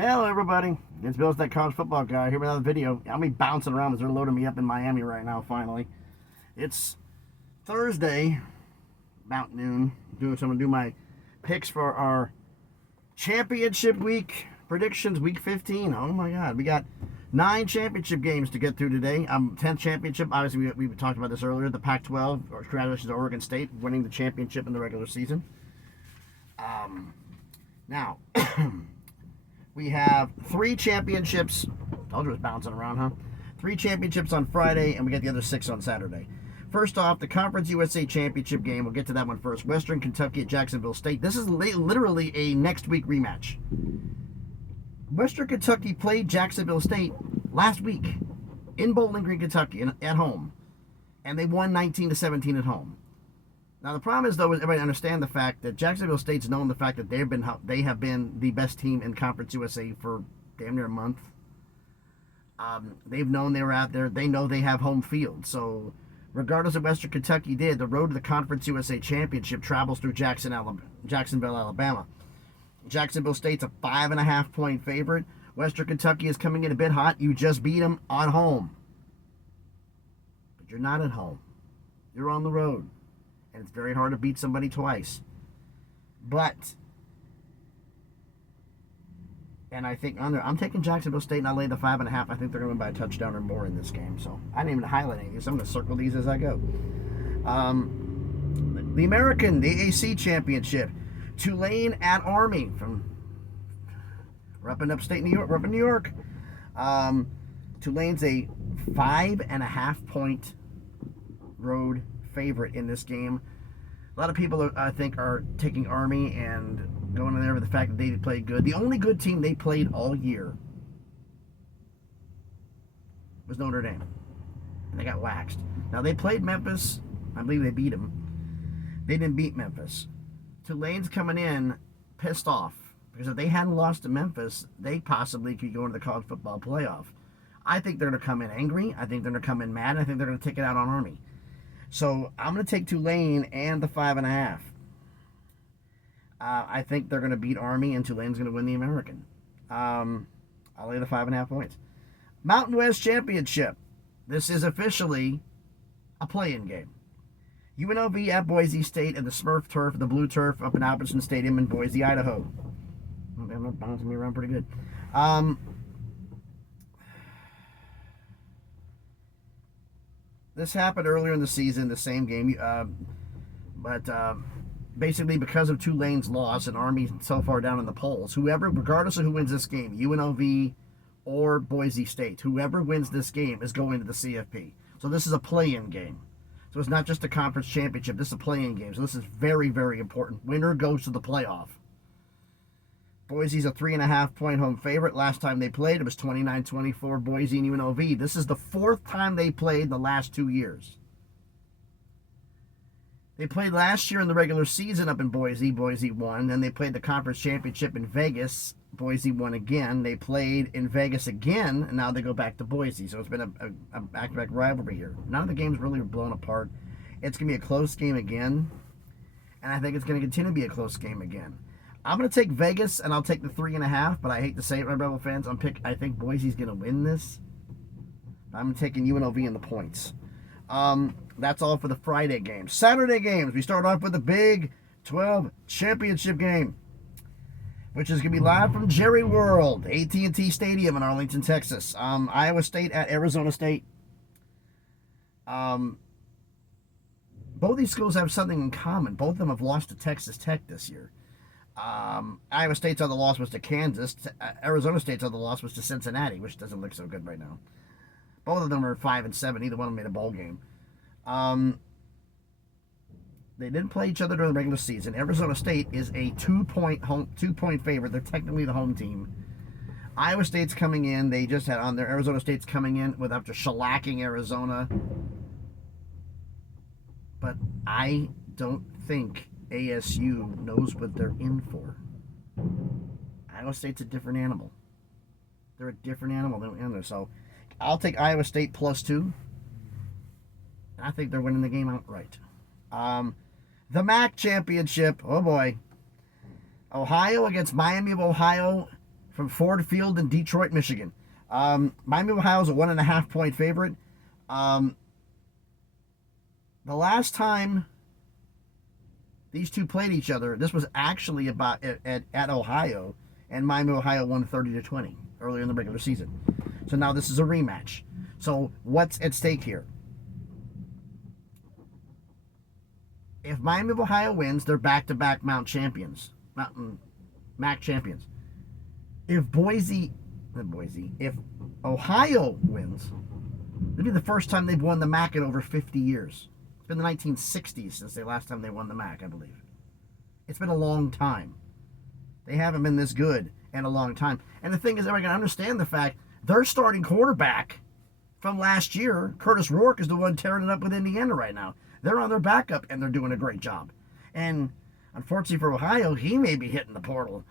Hello, everybody. It's Bill's that college football guy here with another video. I'll be bouncing around as they're loading me up in Miami right now, finally. It's Thursday, about noon. So I'm going to do my picks for our championship week predictions, week 15. Oh, my God. We got 9 championship games to get through today. 10th championship. Obviously, we talked about this earlier. The Pac-12, or congratulations to Oregon State, winning the championship in the regular season. Now... We have 3 championships. Told you it was bouncing around, huh? 3 championships on Friday, and we got the other 6 on Saturday. First off, the Conference USA Championship game. We'll get to that one first. Western Kentucky at Jacksonville State. This is literally a next week rematch. Western Kentucky played Jacksonville State last week in Bowling Green, Kentucky, at home, and they won 19-17 at home. Now, the problem is, though, is everybody understand the fact that Jacksonville State's known the fact that they have been the best team in Conference USA for damn near a month. They've known they were out there. They know they have home field. So, regardless of Western Kentucky did, the road to the Conference USA Championship travels through Jacksonville, Alabama. Jacksonville State's a 5.5-point favorite. Western Kentucky is coming in a bit hot. You just beat them on home. But you're not at home. You're on the road. And it's very hard to beat somebody twice. And I think I'm taking Jacksonville State, and I lay the 5.5. I think they're going to win by a touchdown or more in this game. So I didn't even highlight any of these. I'm going to circle these as I go. The American, the AAC Championship. Tulane at Army. We're up in upstate New York. We're up in New York. Tulane's a 5.5-point road favorite in this game. A lot of people, I think, are taking Army and going in there with the fact that they played good. The only good team they played all year was Notre Dame, and they got waxed. Now, they played Memphis. I believe they beat them. They didn't beat Memphis. Tulane's coming in pissed off because if they hadn't lost to Memphis, they possibly could go into the college football playoff. I think they're going to come in angry. I think they're going to come in mad. I think they're going to take it out on Army. So I'm going to take Tulane and the 5.5. I think they're going to beat Army, and Tulane's going to win the American. I'll lay the 5.5 points. Mountain West Championship. This is officially a play-in game. UNLV at Boise State and the Smurf turf, the blue turf, up in Albertson Stadium in Boise, Idaho. They're bouncing me around pretty good. This happened earlier in the season, the same game, but basically because of Tulane's loss and Army so far down in the polls, regardless of who wins this game, UNLV or Boise State, whoever wins this game is going to the CFP. So this is a play-in game. So it's not just a conference championship. This is a play-in game. So this is very, very important. Winner goes to the playoff. Boise's a 3.5-point home favorite. Last time they played, it was 29-24 Boise and UNLV. This is the 4th time they played in the last 2 years. They played last year in the regular season up in Boise. Boise won. Then they played the conference championship in Vegas. Boise won again. They played in Vegas again, and now they go back to Boise. So it's been a back-to-back rivalry here. None of the games really are blown apart. It's going to be a close game again, and I think it's going to continue to be a close game again. I'm going to take Vegas, and I'll take the 3.5, but I hate to say it, my Rebel fans. I think Boise's going to win this. I'm taking UNLV in the points. That's all for the Friday games. Saturday games, we start off with the Big 12 Championship game, which is going to be live from Jerry World, AT&T Stadium in Arlington, Texas. Iowa State at Arizona State. Both these schools have something in common. Both of them have lost to Texas Tech this year. Iowa State's other loss was to Kansas. Arizona State's other loss was to Cincinnati, which doesn't look so good right now. Both of them are 5-7. Either one of them made a bowl game. They didn't play each other during the regular season. Arizona State is a 2-point favorite. They're technically the home team. Iowa State's coming in. They just had on there. Arizona State's coming in after shellacking Arizona. But I don't think ASU knows what they're in for. Iowa State's a different animal. They're a different animal than so I'll take Iowa State +2. And I think they're winning the game outright. The MAC championship. Oh boy. Ohio against Miami of Ohio from Ford Field in Detroit, Michigan. Miami of Ohio is a 1.5-point favorite. The last time these two played each other, this was actually about at Ohio, and Miami of Ohio won 30-20 earlier in the regular season. So now this is a rematch. So what's at stake here? If Miami of Ohio wins, they're back-to-back MAC champions. If if Ohio wins, it'll be the first time they've won the MAC in over 50 years. It's been the 1960s since the last time they won the MAC, I believe. It's been a long time. They haven't been this good in a long time. And the thing is, everybody can understand the fact their starting quarterback from last year, Curtis Rourke, is the one tearing it up with Indiana right now. They're on their backup, and they're doing a great job. And unfortunately for Ohio, he may be hitting the portal.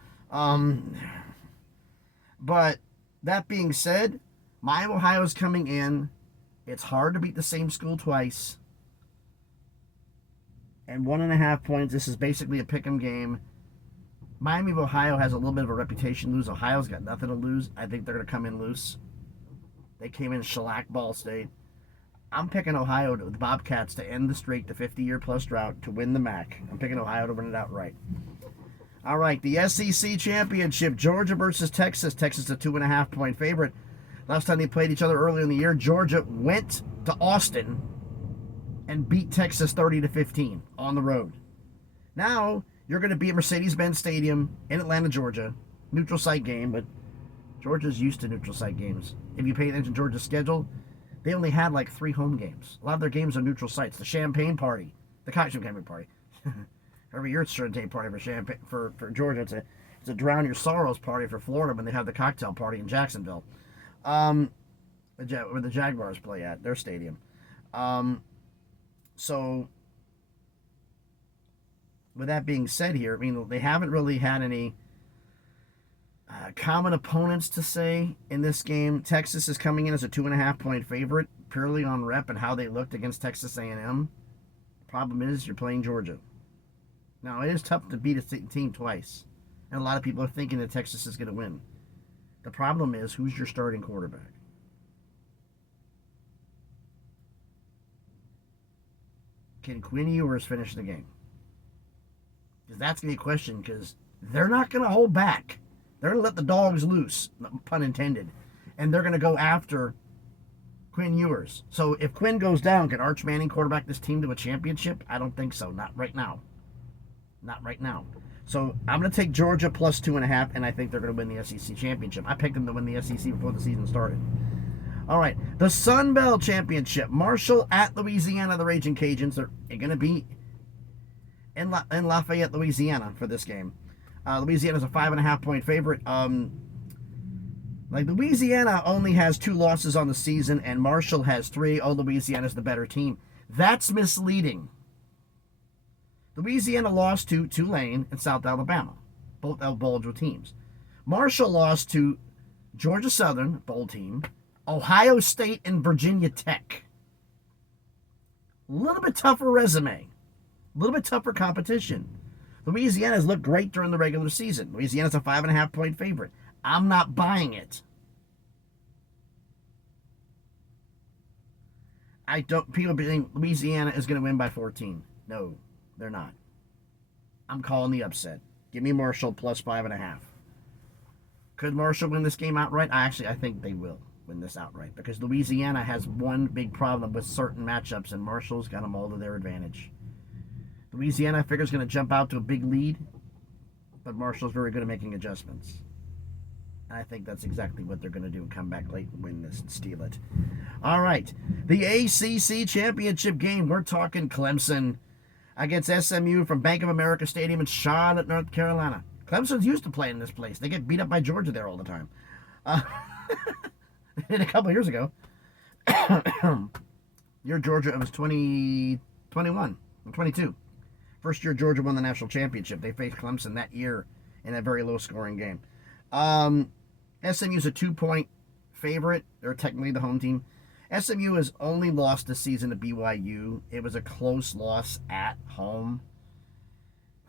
But that being said, Miami, Ohio is coming in. It's hard to beat the same school twice. And 1.5 points. This is basically a pick'em game. Miami of Ohio has a little bit of a reputation to lose. Ohio's got nothing to lose. I think they're going to come in loose. They came in shellac Ball State. I'm picking Ohio, the Bobcats, to end the streak, the 50-year-plus drought, to win the MAC. I'm picking Ohio to win it outright. All right, the SEC Championship, Georgia versus Texas. Texas is a 2.5-point favorite. Last time they played each other earlier in the year, Georgia went to Austin and beat Texas 30-15 on the road. Now, you're going to be at Mercedes-Benz Stadium in Atlanta, Georgia. Neutral site game, but Georgia's used to neutral site games. If you pay attention to Georgia's schedule, they only had like 3 home games. A lot of their games are neutral sites. The Champagne Party, the Champagne Party. Every year it's Champagne Party for Georgia. It's a Drown Your Sorrows party for Florida when they have the cocktail party in Jacksonville, where the Jaguars play at their stadium. So, with that being said here, I mean, they haven't really had any common opponents to say in this game. Texas is coming in as a 2.5-point favorite, purely on rep and how they looked against Texas A&M. Problem is, you're playing Georgia. Now, it is tough to beat a team twice, and a lot of people are thinking that Texas is going to win. The problem is, who's your starting quarterback? Can Quinn Ewers finish the game? Because that's going to be a question, because they're not going to hold back. They're going to let the dogs loose, pun intended, and they're going to go after Quinn Ewers. So if Quinn goes down, can Arch Manning quarterback this team to a championship? I don't think so. Not right now. Not right now. So I'm going to take Georgia plus 2.5, and I think they're going to win the SEC championship. I picked them to win the SEC before the season started. All right, the Sun Belt Championship. Marshall at Louisiana, the Raging Cajuns. They're going to be in Lafayette, Louisiana for this game. Louisiana's a 5.5-point favorite. Louisiana only has 2 losses on the season, and Marshall has 3. Oh, Louisiana's the better team. That's misleading. Louisiana lost to Tulane and South Alabama, both bowl teams. Marshall lost to Georgia Southern, bowl team, Ohio State, and Virginia Tech. A little bit tougher resume. A little bit tougher competition. Louisiana's looked great during the regular season. Louisiana's a 5.5-point favorite. I'm not buying it. People think Louisiana is going to win by 14. No, they're not. I'm calling the upset. Give me Marshall plus 5.5. Could Marshall win this game outright? I think they will win this outright, because Louisiana has one big problem with certain matchups, and Marshall's got them all to their advantage. Louisiana, I figure, is going to jump out to a big lead, but Marshall's very good at making adjustments. I think that's exactly what they're going to do, and come back late and win this and steal it. All right, the ACC Championship game. We're talking Clemson against SMU from Bank of America Stadium in Charlotte, North Carolina. Clemson's used to playing in this place. They get beat up by Georgia there all the time. A couple of years ago. Year Georgia, it was 2021 and 22. First year Georgia won the national championship. They faced Clemson that year in a very low-scoring game. SMU's a 2-point favorite. They're technically the home team. SMU has only lost this season to BYU. It was a close loss at home.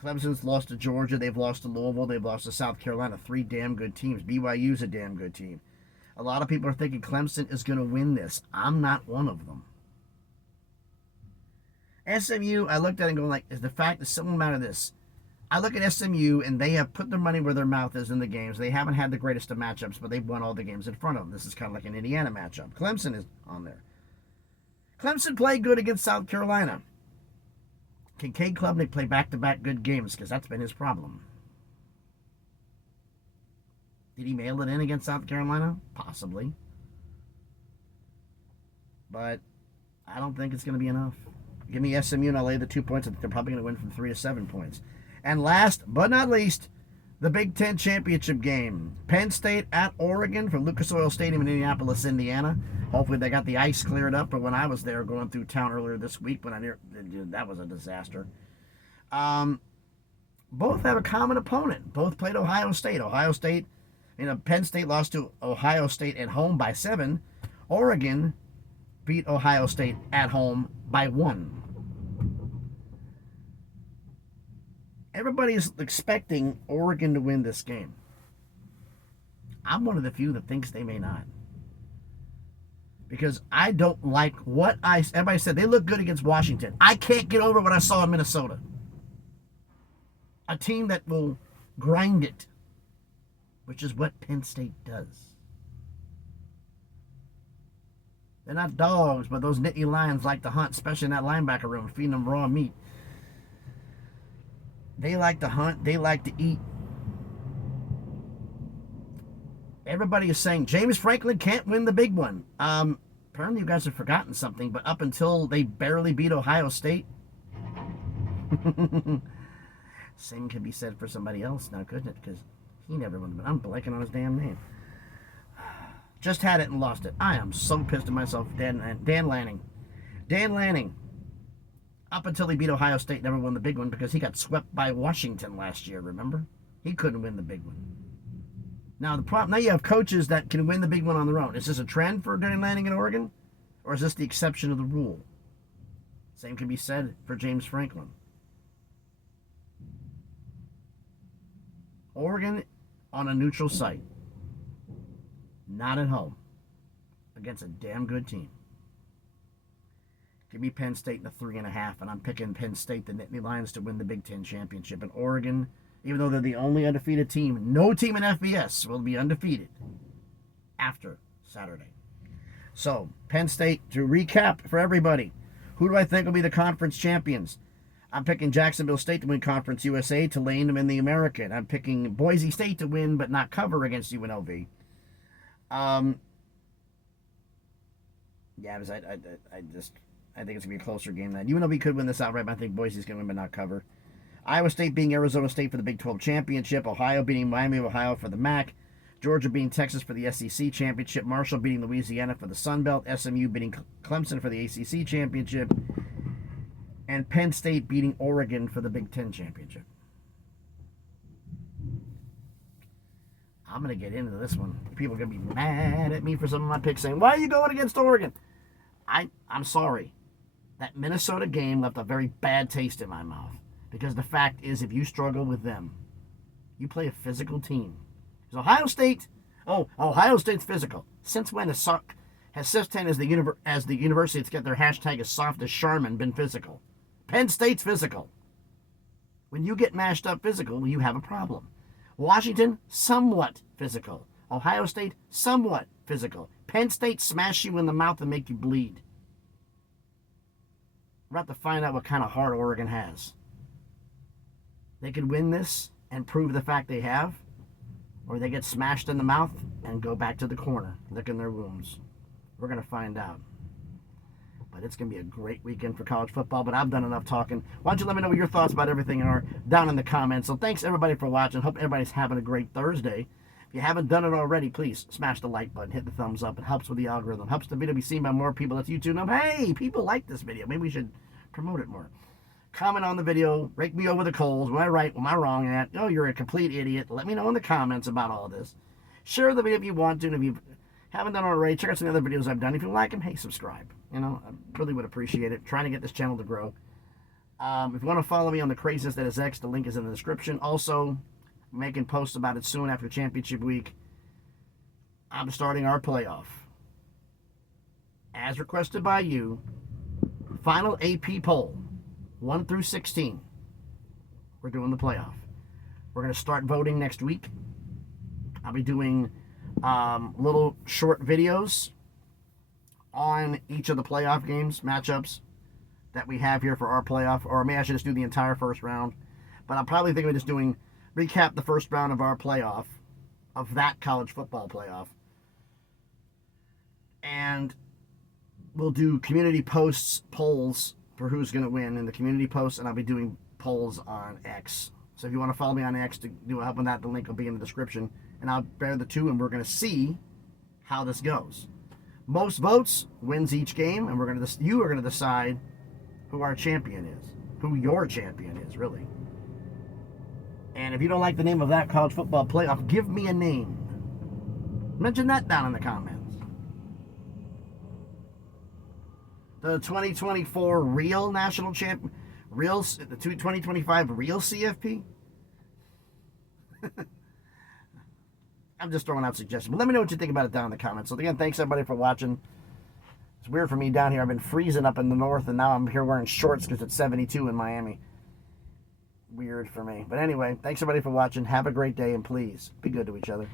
Clemson's lost to Georgia. They've lost to Louisville. They've lost to South Carolina. 3 damn good teams. BYU's a damn good team. A lot of people are thinking Clemson is going to win this. I'm not one of them. SMU, I looked at it and going like, is the fact that something matter this? I look at SMU and they have put their money where their mouth is in the games. They haven't had the greatest of matchups, but they've won all the games in front of them. This is kind of like an Indiana matchup. Clemson is on there. Clemson played good against South Carolina. Can Cade Klubnik play back-to-back good games? Because that's been his problem. Did he mail it in against South Carolina? Possibly. But I don't think it's going to be enough. Give me SMU and I'll lay the 2 points. I think they're probably going to win from 3 to 7 points. And last but not least, the Big Ten Championship game. Penn State at Oregon from Lucas Oil Stadium in Indianapolis, Indiana. Hopefully they got the ice cleared up. But when I was there going through town earlier this week, that was a disaster. Both have a common opponent. Both played Ohio State. Penn State lost to Ohio State at home by 7. Oregon beat Ohio State at home by 1. Everybody's expecting Oregon to win this game. I'm one of the few that thinks they may not. Because I don't like everybody said they look good against Washington. I can't get over what I saw in Minnesota. A team that will grind it, which is what Penn State does. They're not dogs, but those Nittany Lions like to hunt, especially in that linebacker room, feeding them raw meat. They like to hunt. They like to eat. Everybody is saying James Franklin can't win the big one. Apparently you guys have forgotten something, but up until they barely beat Ohio State, same can be said for somebody else now, couldn't it? Because he never won, but I'm blanking on his damn name. Just had it and lost it. I am so pissed at myself. Dan Lanning. Dan Lanning. Up until he beat Ohio State, never won the big one because he got swept by Washington last year, remember? He couldn't win the big one. Now you have coaches that can win the big one on their own. Is this a trend for Dan Lanning in Oregon? Or is this the exception of the rule? Same can be said for James Franklin. Oregon on a neutral site. Not at home. Against a damn good team. Give me Penn State in the 3.5, and I'm picking Penn State, the Nittany Lions, to win the Big Ten Championship. And Oregon, even though they're the only undefeated team, no team in FBS will be undefeated after Saturday. So, Penn State, to recap for everybody, who do I think will be the conference champions? I'm picking Jacksonville State to win Conference USA, Tulane to win the American. I'm picking Boise State to win but not cover against UNLV. I think it's going to be a closer game than UNLV could win this outright, but I think Boise's going to win but not cover. Iowa State beating Arizona State for the Big 12 championship. Ohio beating Miami of Ohio for the MAC. Georgia beating Texas for the SEC championship. Marshall beating Louisiana for the Sun Belt. SMU beating Clemson for the ACC championship. And Penn State beating Oregon for the Big Ten championship. I'm going to get into this one. People are going to be mad at me for some of my picks saying, why are you going against Oregon? I'm sorry. That Minnesota game left a very bad taste in my mouth. Because the fact is, if you struggle with them, you play a physical team. Because Ohio State's physical. Since when has Sifton as the university to get their hashtag as soft as Charmin been physical? Penn State's physical. When you get mashed up physical, you have a problem. Washington, somewhat physical. Ohio State, somewhat physical. Penn State, smash you in the mouth and make you bleed. We're about to find out what kind of heart Oregon has. They could win this and prove the fact they have, or they get smashed in the mouth and go back to the corner, licking their wounds. We're going to find out. But it's going to be a great weekend for college football, but I've done enough talking. Why don't you let me know what your thoughts about everything are down in the comments. So thanks, everybody, for watching. Hope everybody's having a great Thursday. If you haven't done it already, please smash the like button, hit the thumbs up. It helps with the algorithm. Helps the video be seen by more people. That's YouTube. Now, hey, people like this video. Maybe we should promote it more. Comment on the video. Rake me over the coals. Am I right? Am I wrong at? Oh, you're a complete idiot. Let me know in the comments about all this. Share the video if you want to. And if you haven't done it already, check out some other videos I've done. If you like them, hey, subscribe. I really would appreciate it. Trying to get this channel to grow. If you want to follow me on the craziness that is X, the link is in the description. Also, making posts about it soon after championship week. I'm starting our playoff. As requested by you, final AP poll, 1 through 16. We're doing the playoff. We're going to start voting next week. I'll be doing little short videos on each of the playoff games, matchups that we have here for our playoff. Or maybe I should just do the entire first round. But I'm probably thinking of just recap the first round of our playoff, of that college football playoff. And we'll do community posts, polls for who's going to win in the community posts, and I'll be doing polls on X. So if you want to follow me on X to do help on that, the link will be in the description. And I'll bear the two, and we're going to see how this goes. Most votes wins each game, and you are going to decide who our champion is, who your champion is, really. And if you don't like the name of that college football playoff, give me a name. Mention that down in the comments. The 2024 real national champ, the 2025 real CFP. I'm just throwing out suggestions. But let me know what you think about it down in the comments. So again, thanks everybody for watching. It's weird for me down here. I've been freezing up in the north, and now I'm here wearing shorts because it's 72 in Miami. Weird for me. But anyway, thanks everybody for watching. Have a great day, and please be good to each other.